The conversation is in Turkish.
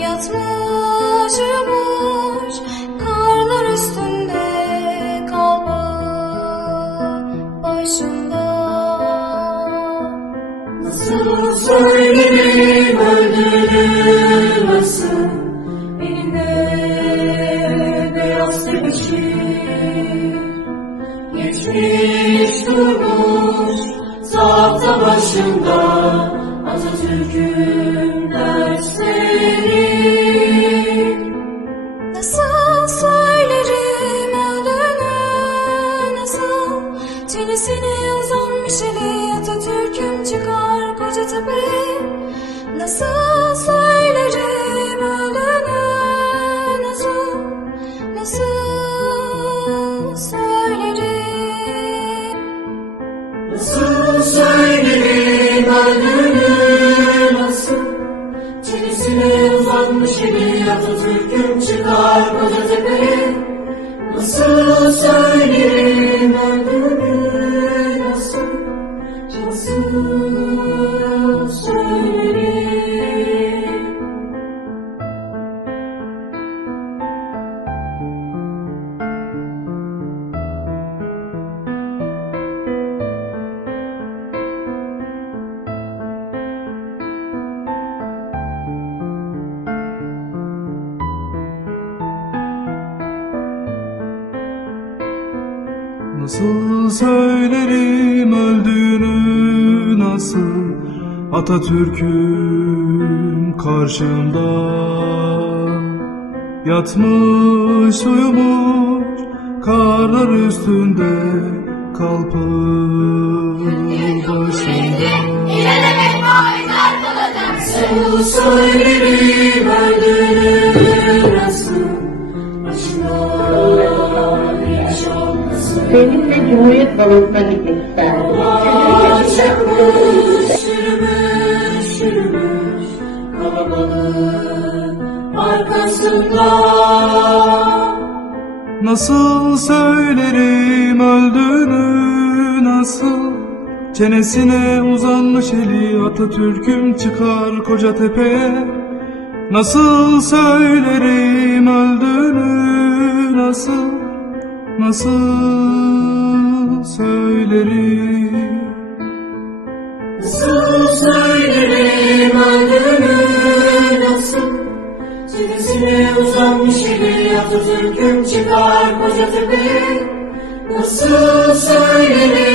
Yatmış karlar üstünde kalbağı başında. Nasıl söylerim öldüğünü nasıl Eline beyaz tebeşir Geçmiş durmuş tahta başında Atatürk'ün Çenesine uzanmış eli Atatürk'üm çıkar koca tepeye Nasıl söylerim öldüğünü nasıl Nasıl söylerim? Nasıl söylerim öldüğünü nasıl Çenesine uzanmış eli Atatürk'üm çıkar koca tepeye Nasıl söylerim öldüğünü nasıl Atatürk'üm karşımda Yatmış uyumuş karlar üstünde kalpır başında. nasıl Başına bir şarkısı Seninle Cumhuriyet balosuna gitmek isterdim. Çıkmış, yürümüş, yürümüş Kalabalığın arkasında. Nasıl söylerim öldüğünü nasıl? Çenesine uzanmış eli Atatürk'üm çıkar koca tepeye. Nasıl söylerim öldüğünü nasıl? Nasıl söylerim Çenesine uzanmış eli Atatürk'üm çıkar koca tepeye Nasıl öldüğünü